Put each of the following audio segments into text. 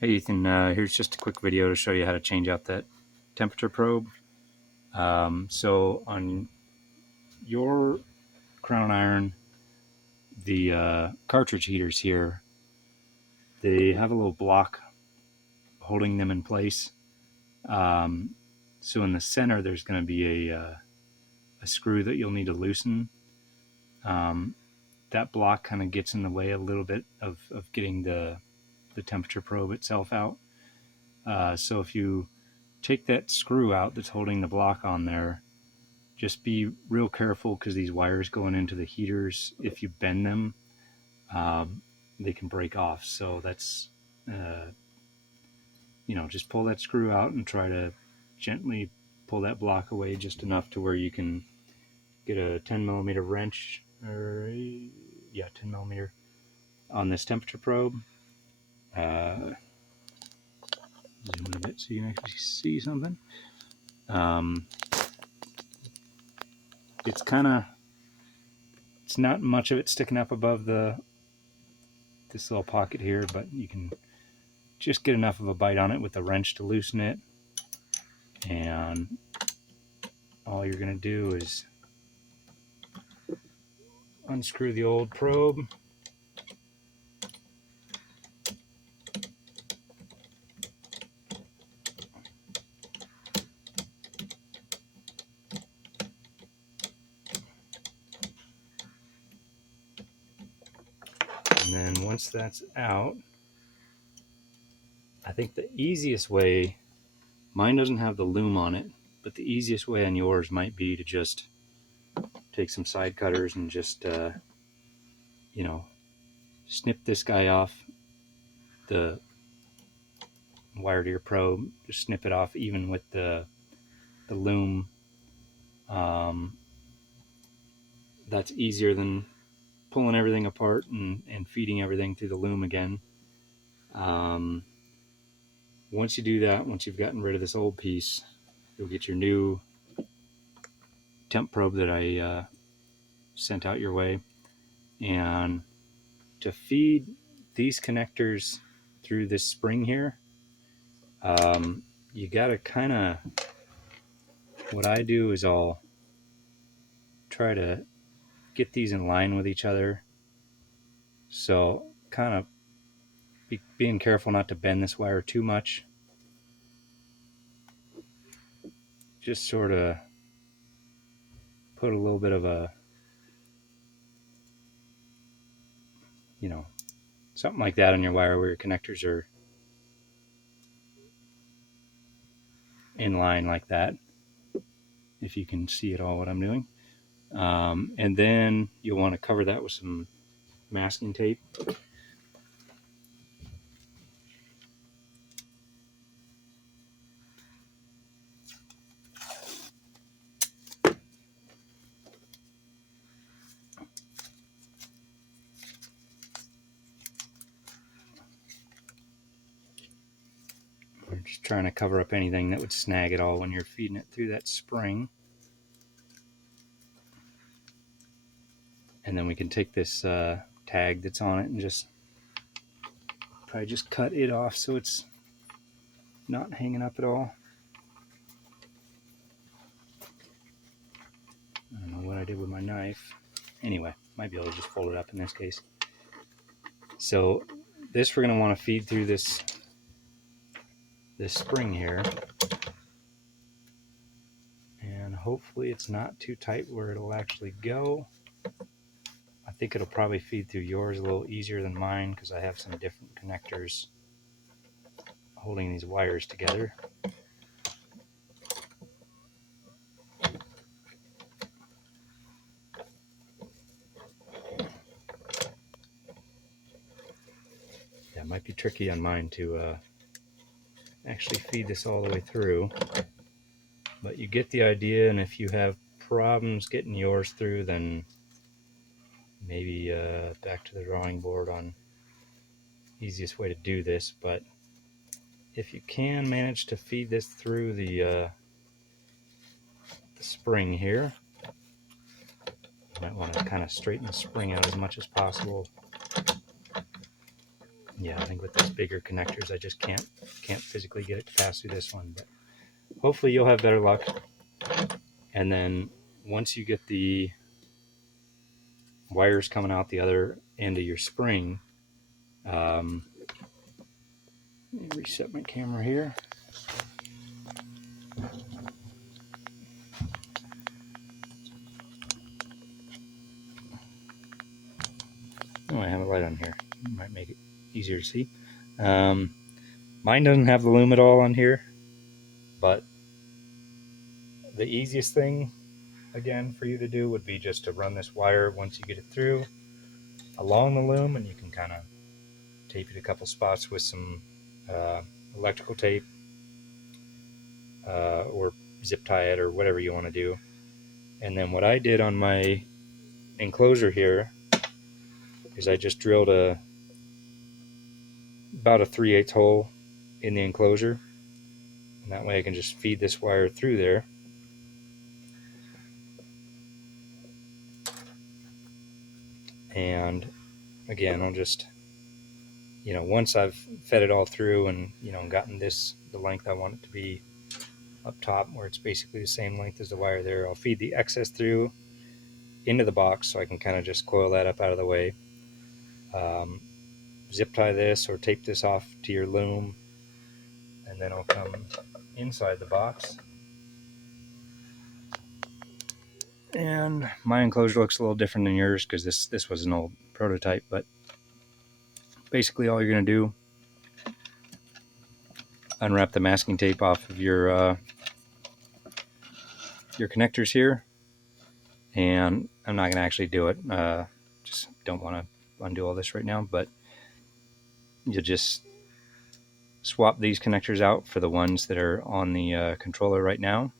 Hey Ethan, here's just a quick video to show you how to change out that temperature probe. So on your crown iron, the cartridge heaters here, they have a little block holding them in place. So in the center there's going to be a screw that you'll need to loosen. That block kind of gets in the way a little bit of getting the temperature probe itself out. So if you take that screw out that's holding the block on there, just be real careful because these wires going into the heaters, if you bend them, they can break off. So that's, just pull that screw out and try to gently pull that block away just enough to where you can get a 10 millimeter wrench, or 10 millimeter on this temperature probe. Zoom in a bit so you can actually see something. It's not much of it sticking up above this little pocket here, but you can just get enough of a bite on it with the wrench to loosen it. And all you're going to do is unscrew the old probe, and then once that's out, I think the easiest way, mine doesn't have the loom on it, but the easiest way on yours might be to just take some side cutters and just snip this guy off the wire to your probe. Just snip it off even with the loom. That's easier than pulling everything apart and feeding everything through the loom again. Once you do that, once you've gotten rid of this old piece, you'll get your new temp probe that I sent out your way. And to feed these connectors through this spring here, you gotta kind of, what I do is I'll try to get these in line with each other. So kind of being careful not to bend this wire too much. Just sort of put a little bit of a, something like that on your wire where your connectors are in line like that, if you can see at all what I'm doing. And then you'll want to cover that with some masking tape. We're just trying to cover up anything that would snag it all when you're feeding it through that spring. And then we can take this tag that's on it and just probably just cut it off so it's not hanging up at all. I don't know what I did with my knife. Anyway, might be able to just fold it up in this case. So this we're going to want to feed through this spring here. And hopefully it's not too tight where it'll actually go. I think it'll probably feed through yours a little easier than mine because I have some different connectors holding these wires together. Yeah, it might be tricky on mine to actually feed this all the way through, but you get the idea. And if you have problems getting yours through, then maybe back to the drawing board on easiest way to do this. But if you can manage to feed this through the spring here, you might want to kind of straighten the spring out as much as possible Yeah, I think with those bigger connectors, I just can't physically get it to pass through this one. But hopefully you'll have better luck. And then once you get the wires coming out the other end of your spring, let me reset my camera here. Oh, I have a light on here. Might make it easier to see. Mine doesn't have the loom at all on here, but the easiest thing, again, for you to do would be just to run this wire once you get it through along the loom, and you can kind of tape it a couple spots with some electrical tape or zip tie it or whatever you want to do. And then what I did on my enclosure here is I just drilled about a 3/8 hole in the enclosure, and that way I can just feed this wire through there. And again, I'll just, once I've fed it all through and gotten this the length I want it to be up top, where it's basically the same length as the wire there, I'll feed the excess through into the box so I can kind of just coil that up out of the way. Zip tie this or tape this off to your loom, and then I'll come inside the box. And my enclosure looks a little different than yours because this was an old prototype, but basically all you're going to do, unwrap the masking tape off of your connectors here, and I'm not going to actually do it, just don't want to undo all this right now, but you just swap these connectors out for the ones that are on the controller right now.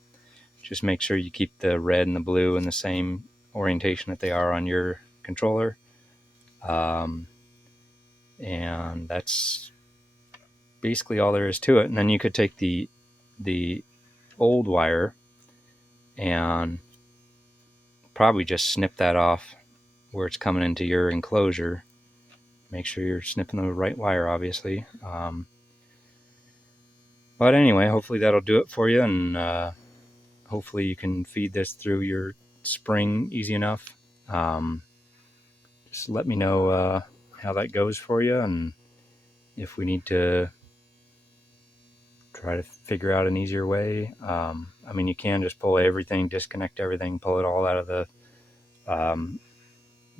Just make sure you keep the red and the blue in the same orientation that they are on your controller. And that's basically all there is to it. And then you could take the old wire and probably just snip that off where it's coming into your enclosure. Make sure you're snipping the right wire, obviously. But anyway, hopefully that'll do it for you, and hopefully you can feed this through your spring easy enough. Just let me know how that goes for you, and if we need to try to figure out an easier way. I mean, you can just pull everything, disconnect everything, pull it all out of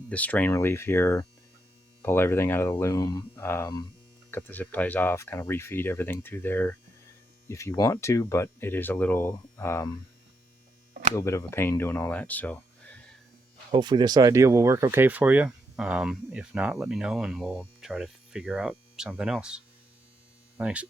the strain relief here, pull everything out of the loom, cut the zip ties off, kind of refeed everything through there if you want to, but it is a little bit of a pain doing all that. So hopefully this idea will work okay for you. If not, let me know and we'll try to figure out something else. Thanks.